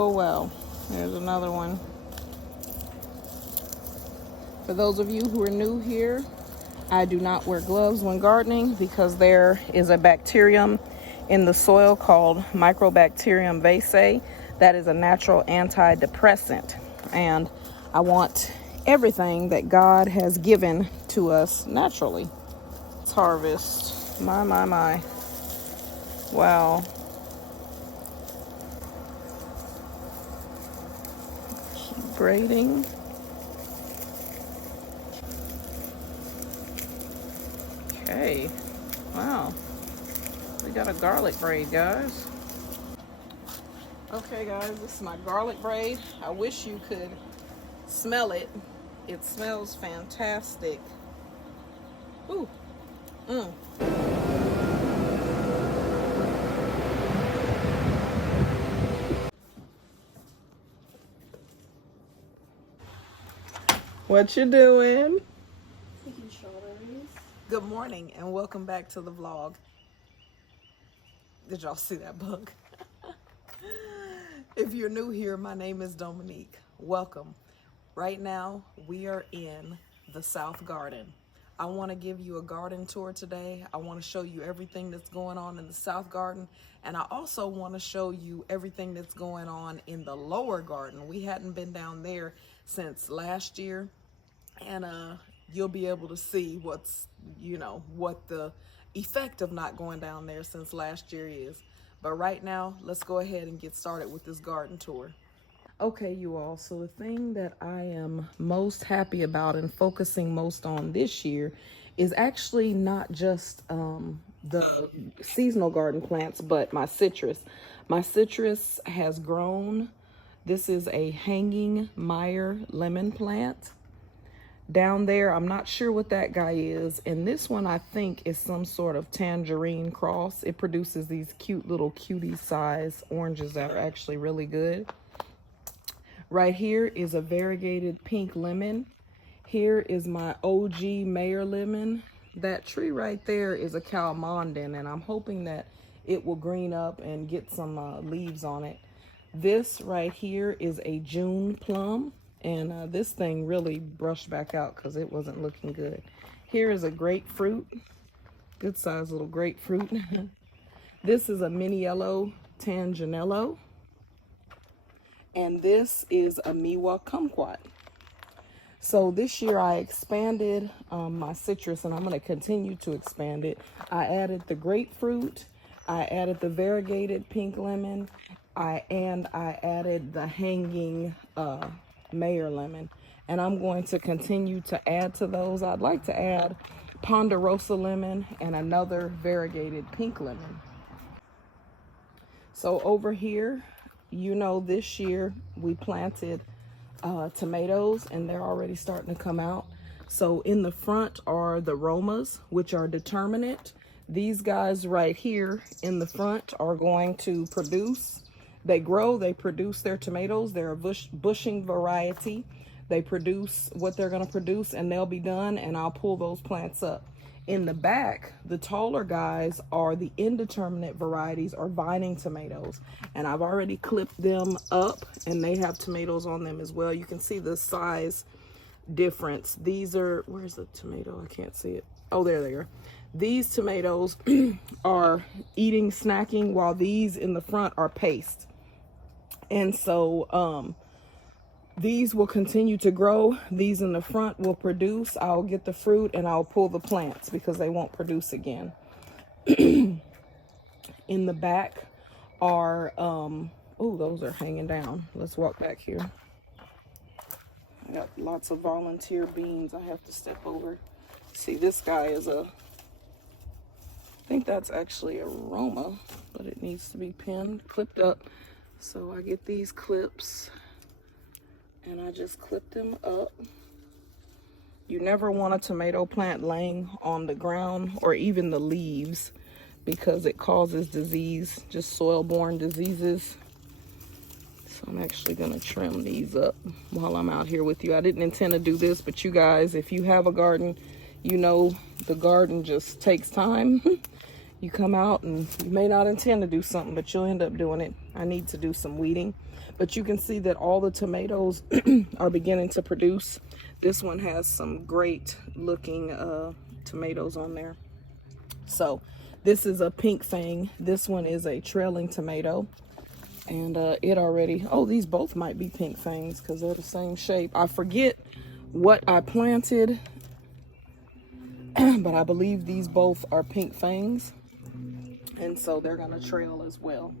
Oh well, there's another one. For those of you who are new here, I do not wear gloves when gardening because there is a bacterium in the soil called Mycobacterium vaccae that is a natural antidepressant. And I want everything that God has given to us naturally. Let's harvest. My. Wow. Keep braiding. Okay. Wow. We got a garlic braid, guys. Okay, guys, this is my garlic braid. I wish you could smell it. It smells fantastic. Ooh. What you doing? Taking strawberries. Good morning and welcome back to the vlog. Did y'all see that bug? If you're new here, my name is Dominique. Welcome. Right now, we are in the South Garden. I want to give you a garden tour today. I want to show you everything that's going on in the South Garden. And I also want to show you everything that's going on in the lower garden. We hadn't been down there since last year. And you'll be able to see what the effect of not going down there since last year is. But right now, let's go ahead and get started with this garden tour. Okay, you all, so the thing that I am most happy about and focusing most on this year is actually not just the seasonal garden plants, but my citrus. My citrus has grown. This is a hanging Meyer lemon plant. Down there, I'm not sure what that guy is. And this one, I think, is some sort of tangerine cross. It produces these cute little cutie size oranges that are actually really good. Right here is a variegated pink lemon. Here is my OG Meyer lemon. That tree right there is a Calmanden, and I'm hoping that it will green up and get some leaves on it. This right here is a June plum. And this thing really brushed back out because it wasn't looking good. Here is a grapefruit, good sized little grapefruit. This is a Miniello Tanginello. And this is a Miwa Kumquat. So this year I expanded my citrus, and I'm going to continue to expand it. I added the grapefruit. I added the variegated pink lemon. I added the hanging Meyer lemon, and I'm going to continue to add to those. I'd like to add Ponderosa lemon and another variegated pink lemon. So over here, this year we planted tomatoes, and they're already starting to come out. So in the front are the Romas, which are determinate. These guys right here in the front are going to produce. They grow, they produce their tomatoes. They're a bushing variety. They produce what they're going to produce, and they'll be done, and I'll pull those plants up. In the back, the taller guys are the indeterminate varieties or vining tomatoes, and I've already clipped them up, and they have tomatoes on them as well. You can see the size difference. These are, where's the tomato? I can't see it. Oh, there they are. These tomatoes are eating, snacking, while these in the front are paste. And so these will continue to grow. These in the front will produce. I'll get the fruit and I'll pull the plants because they won't produce again. In the back are, oh, those are hanging down. Let's walk back here. I got lots of volunteer beans I have to step over. See, this guy is I think that's actually a Roma, but it needs to be pinned, clipped up. So I get these clips and I just clip them up. You never want a tomato plant laying on the ground or even the leaves because it causes disease, just soil-borne diseases. So I'm actually gonna trim these up while I'm out here with you. I didn't intend to do this, but you guys, if you have a garden, the garden just takes time. You come out and you may not intend to do something, but you'll end up doing it. I need to do some weeding, but you can see that all the tomatoes are beginning to produce. This one has some great looking tomatoes on there. So this is a pink fang. This one is a trailing tomato. And it already, oh, these both might be pink fangs because they're the same shape. I forget what I planted, but I believe these both are pink fangs. And so they're gonna trail as well.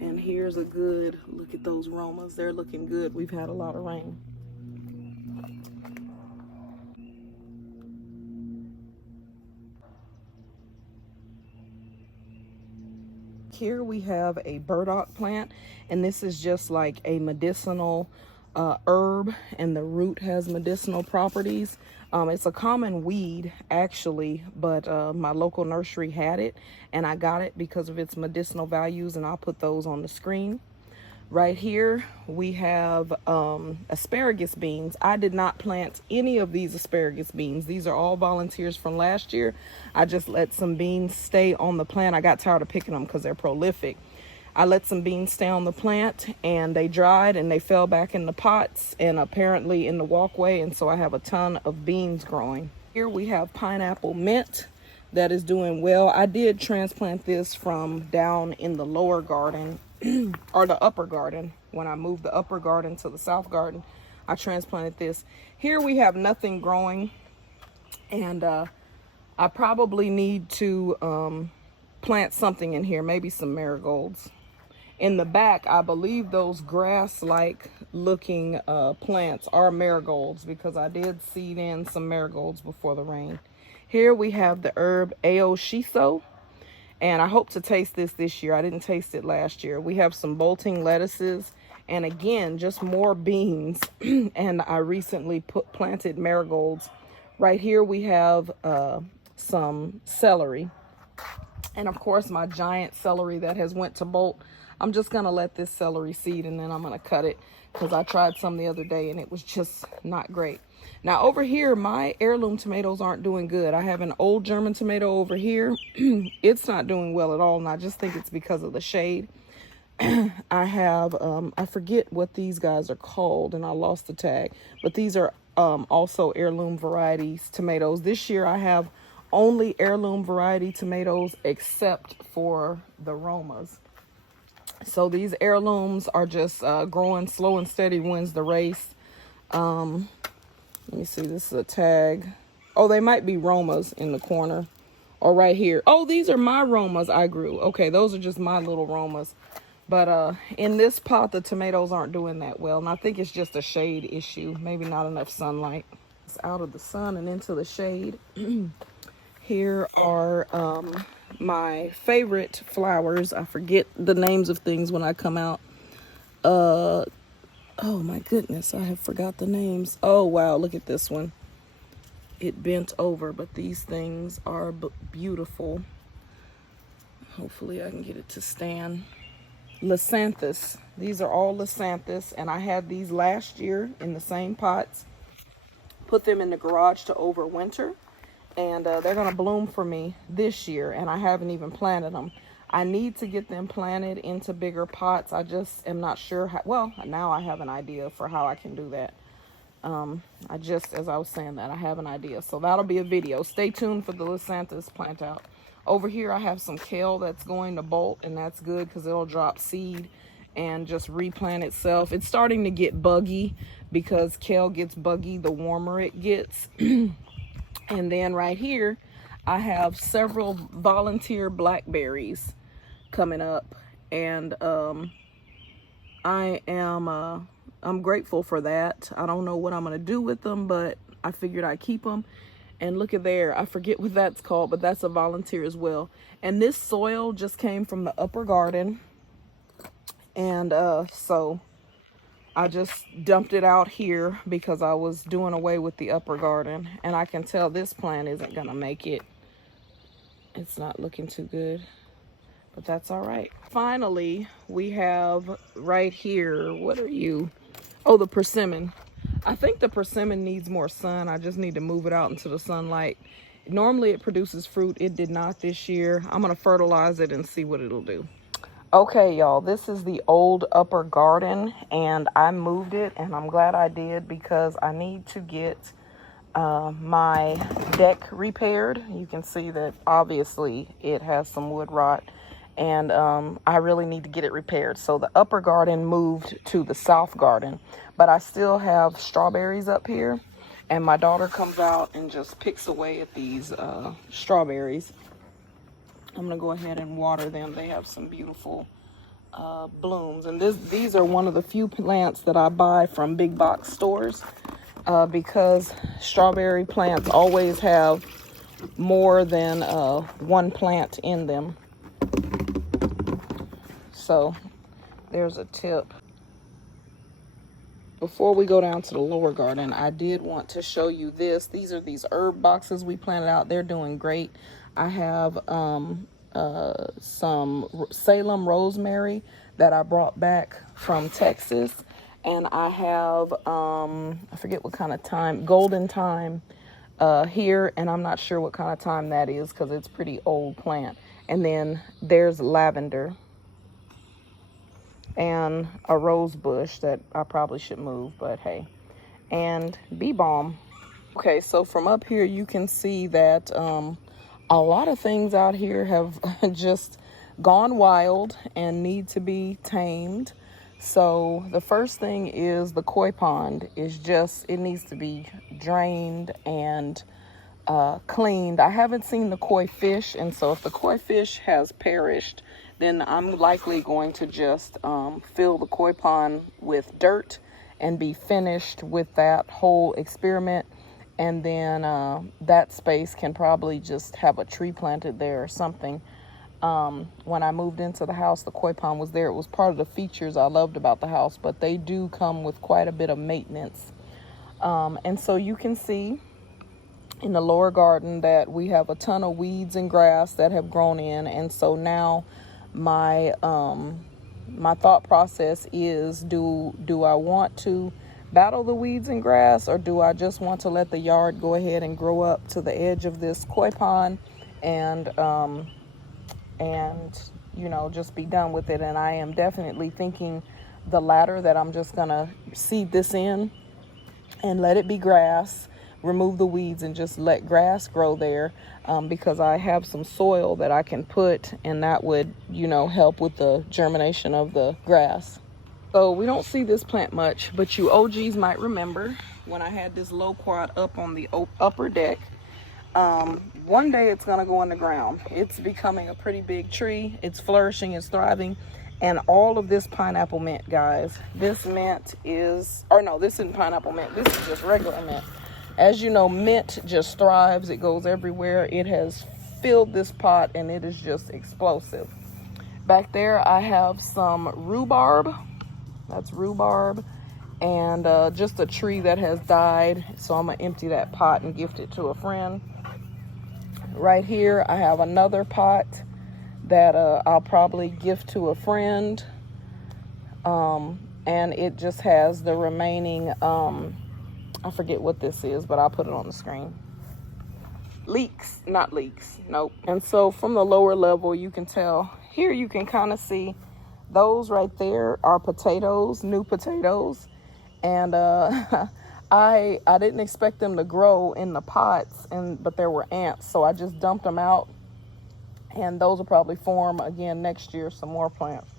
And here's a good look at those Romas. They're looking good. We've had a lot of rain. Here we have a burdock plant, and this is just like a medicinal herb, and the root has medicinal properties. It's a common weed actually, but my local nursery had it and I got it because of its medicinal values, and I'll put those on the screen. Right here we have asparagus beans. I did not plant any of these asparagus beans. These are all volunteers from last year. I just let some beans stay on the plant. I got tired of picking them because they're prolific. I let some beans stay on the plant and they dried and they fell back in the pots and apparently in the walkway, and so I have a ton of beans growing. Here we have pineapple mint that is doing well. I did transplant this from down in the lower garden or the upper garden. When I moved the upper garden to the south garden, I transplanted this. Here we have nothing growing, and I probably need to plant something in here, maybe some marigolds. In the back, I believe those grass-like looking plants are marigolds because I did seed in some marigolds before the rain. Here we have the herb Aoshiso, and I hope to taste this year. I didn't taste it last year. We have some bolting lettuces, and again, just more beans. And I recently planted marigolds. Right here we have some celery, and of course my giant celery that has went to bolt. I'm just gonna let this celery seed and then I'm gonna cut it because I tried some the other day and it was just not great. Now over here, my heirloom tomatoes aren't doing good. I have an old German tomato over here. It's not doing well at all, and I just think it's because of the shade. I have, I forget what these guys are called and I lost the tag, but these are also heirloom varieties tomatoes. This year I have only heirloom variety tomatoes except for the Romas. So these heirlooms are just growing slow and steady wins the race. Let me see, this is a tag. Oh, they might be Romas in the corner or right here. Oh, these are my Romas I grew. Okay, those are just my little Romas. But in this pot, the tomatoes aren't doing that well. And I think it's just a shade issue. Maybe not enough sunlight. It's out of the sun and into the shade. Here are my favorite flowers. I forget the names of things when I come out. Oh my goodness, I have forgot the names. Oh wow, look at this one. It bent over, but these things are beautiful. Hopefully I can get it to stand. Leucanthus. These are all Leucanthus, and I had these last year in the same pots. Put them in the garage to overwinter. And they're going to bloom for me this year, and I haven't even planted them. I need to get them planted into bigger pots. I just am not sure how. Well, now I have an idea for how I can do that. As I was saying that, I have an idea. So that'll be a video. Stay tuned for the Leucanthus plant out. Over here, I have some kale that's going to bolt, and that's good because it'll drop seed and just replant itself. It's starting to get buggy because kale gets buggy the warmer it gets. And then right here, I have several volunteer blackberries coming up, and I'm grateful for that. I don't know what I'm gonna do with them, but I figured I'd keep them. And look at there, I forget what that's called, but that's a volunteer as well. And this soil just came from the upper garden, and so I just dumped it out here because I was doing away with the upper garden, and I can tell this plant isn't gonna make it. It's not looking too good, but that's all right. Finally, we have right here, what are you? Oh, the persimmon. I think the persimmon needs more sun. I just need to move it out into the sunlight. Normally it produces fruit. It did not this year. I'm gonna fertilize it and see what it'll do. Okay, y'all, this is the old upper garden, and I moved it, and I'm glad I did because I need to get my deck repaired. You can see that obviously it has some wood rot, and I really need to get it repaired. So the upper garden moved to the south garden, but I still have strawberries up here, and my daughter comes out and just picks away at these strawberries. I'm gonna go ahead and water them. They have some beautiful blooms, and these are one of the few plants that I buy from big box stores because strawberry plants always have more than one plant in them. So there's a tip. Before we go down to the lower garden, I did want to show you this. These are these herb boxes we planted out. They're doing great. I have some Salem rosemary that I brought back from Texas, and I have I forget what kind of thyme, golden thyme here, and I'm not sure what kind of thyme that is because it's pretty old plant. And then there's lavender and a rose bush that I probably should move, but hey, and bee balm. Okay, so from up here you can see that a lot of things out here have just gone wild and need to be tamed. So the first thing is the koi pond is just, it needs to be drained and cleaned. I haven't seen the koi fish, and so if the koi fish has perished, then I'm likely going to just fill the koi pond with dirt and be finished with that whole experiment. And then that space can probably just have a tree planted there or something. When I moved into the house, the koi pond was there. It was part of the features I loved about the house, but they do come with quite a bit of maintenance. And so you can see in the lower garden that we have a ton of weeds and grass that have grown in. And so now my thought process is, do I want to battle the weeds and grass, or do I just want to let the yard go ahead and grow up to the edge of this koi pond and you know, just be done with it? And I am definitely thinking the latter, that I'm just gonna seed this in and let it be grass, remove the weeds and just let grass grow there, because I have some soil that I can put, and that would, you know, help with the germination of the grass. So we don't see this plant much, but you OGs might remember when I had this loquat up on the upper deck. One day it's gonna go in the ground. It's becoming a pretty big tree. It's flourishing, it's thriving. And all of this pineapple mint, guys, this mint is, or no, this isn't pineapple mint. This is just regular mint. As you know, mint just thrives. It goes everywhere. It has filled this pot and it is just explosive. Back there, I have some rhubarb. That's rhubarb, and just a tree that has died. So I'm gonna empty that pot and gift it to a friend. Right here, I have another pot that I'll probably gift to a friend. And it just has the remaining, I forget what this is, but I'll put it on the screen. Leeks, not leeks, nope. And so from the lower level, you can tell, here you can kind of see those right there are potatoes, new potatoes. And I didn't expect them to grow in the pots, but there were ants, so I just dumped them out. And those will probably form again next year, some more plants.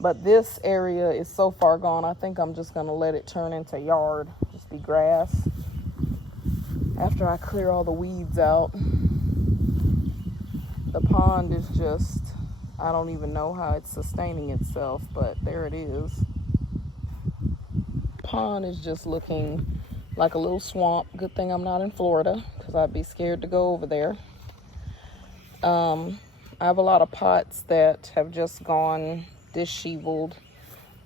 But this area is so far gone, I think I'm just gonna let it turn into yard, just be grass, after I clear all the weeds out. The pond is just, I don't even know how it's sustaining itself, but there it is. Pond is just looking like a little swamp. Good thing I'm not in Florida, because I'd be scared to go over there. I have a lot of pots that have just gone disheveled.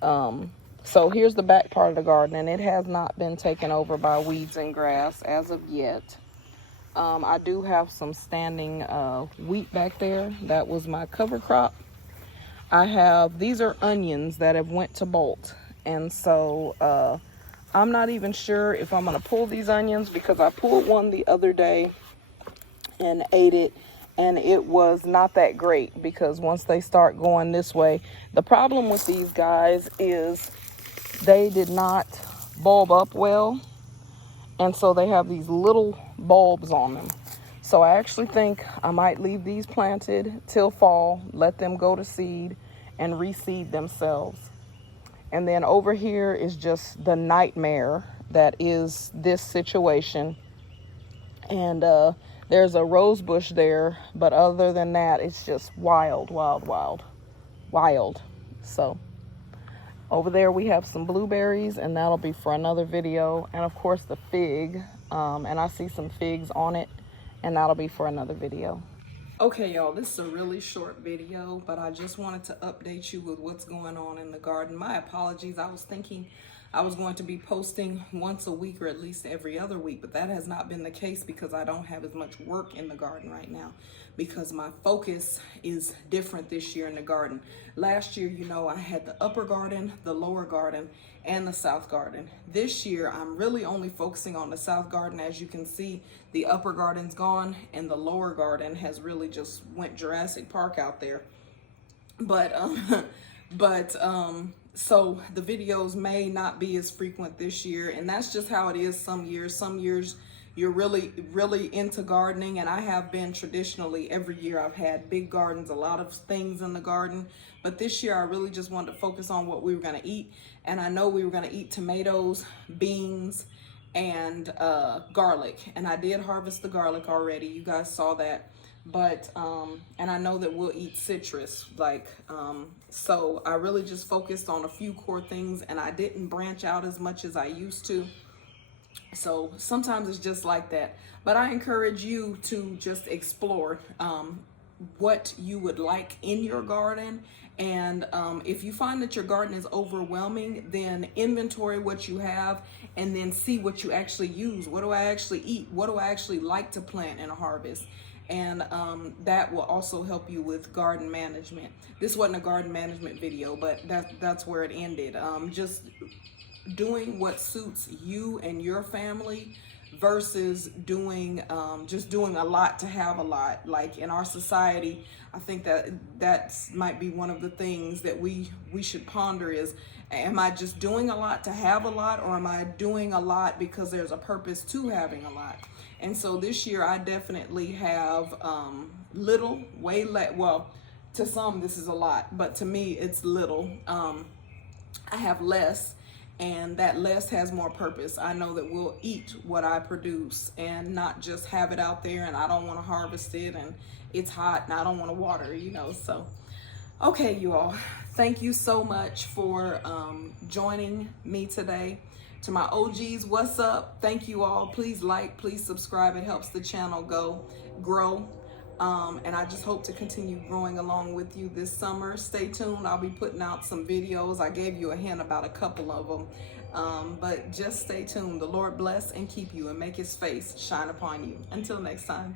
So here's the back part of the garden, and it has not been taken over by weeds and grass as of yet. I do have some standing wheat back there. That was my cover crop. I have, these are onions that have went to bolt. And so I'm not even sure if I'm gonna pull these onions, because I pulled one the other day and ate it, and it was not that great because once they start going this way, the problem with these guys is they did not bulb up well, and so they have these little bulbs on them. So I actually think I might leave these planted till fall, let them go to seed and reseed themselves. And then over here is just the nightmare that is this situation. And there's a rose bush there, but other than that, it's just wild, wild, wild, wild. So over there we have some blueberries, and that'll be for another video. And of course the fig, and I see some figs on it, and that'll be for another video. Okay, y'all, this is a really short video, but I just wanted to update you with what's going on in the garden. My apologies. I was thinking I was going to be posting once a week or at least every other week, but that has not been the case because I don't have as much work in the garden right now because my focus is different this year in the garden. Last year, you know, I had the upper garden, the lower garden, and the south garden. This year, I'm really only focusing on the south garden. As you can see, the upper garden's gone and the lower garden has really just went Jurassic Park out there. So the videos may not be as frequent this year, and that's just how it is some years. Some years you're really into gardening, and I have been traditionally every year. I've had big gardens, a lot of things in the garden, but this year I really just wanted to focus on what we were going to eat. And I know we were going to eat tomatoes, beans, and garlic, and I did harvest the garlic already. You guys saw that. But and I know that we'll eat citrus, so I really just focused on a few core things, and I didn't branch out as much as I used to. So sometimes it's just like that. But I encourage you to just explore what you would like in your garden. And if you find that your garden is overwhelming, then inventory what you have and then see what you actually use. What do I actually eat? What do I actually like to plant and harvest? And that will also help you with garden management. This wasn't a garden management video, but that's where it ended. Just doing what suits you and your family versus doing just doing a lot to have a lot. Like in our society, I think that might be one of the things that we should ponder is, am I just doing a lot to have a lot, or am I doing a lot because there's a purpose to having a lot? And so this year I definitely have little, well, to some this is a lot, but to me it's little. I have less, and that less has more purpose. I know that we'll eat what I produce and not just have it out there and I don't want to harvest it and it's hot and I don't want to water, you know. So okay, you all, thank you so much for joining me today. To my OGs, what's up? Thank you all. Please like, please subscribe. It helps the channel grow. And I just hope to continue growing along with you this summer. Stay tuned. I'll be putting out some videos. I gave you a hint about a couple of them. But just stay tuned. The Lord bless and keep you and make his face shine upon you. Until next time.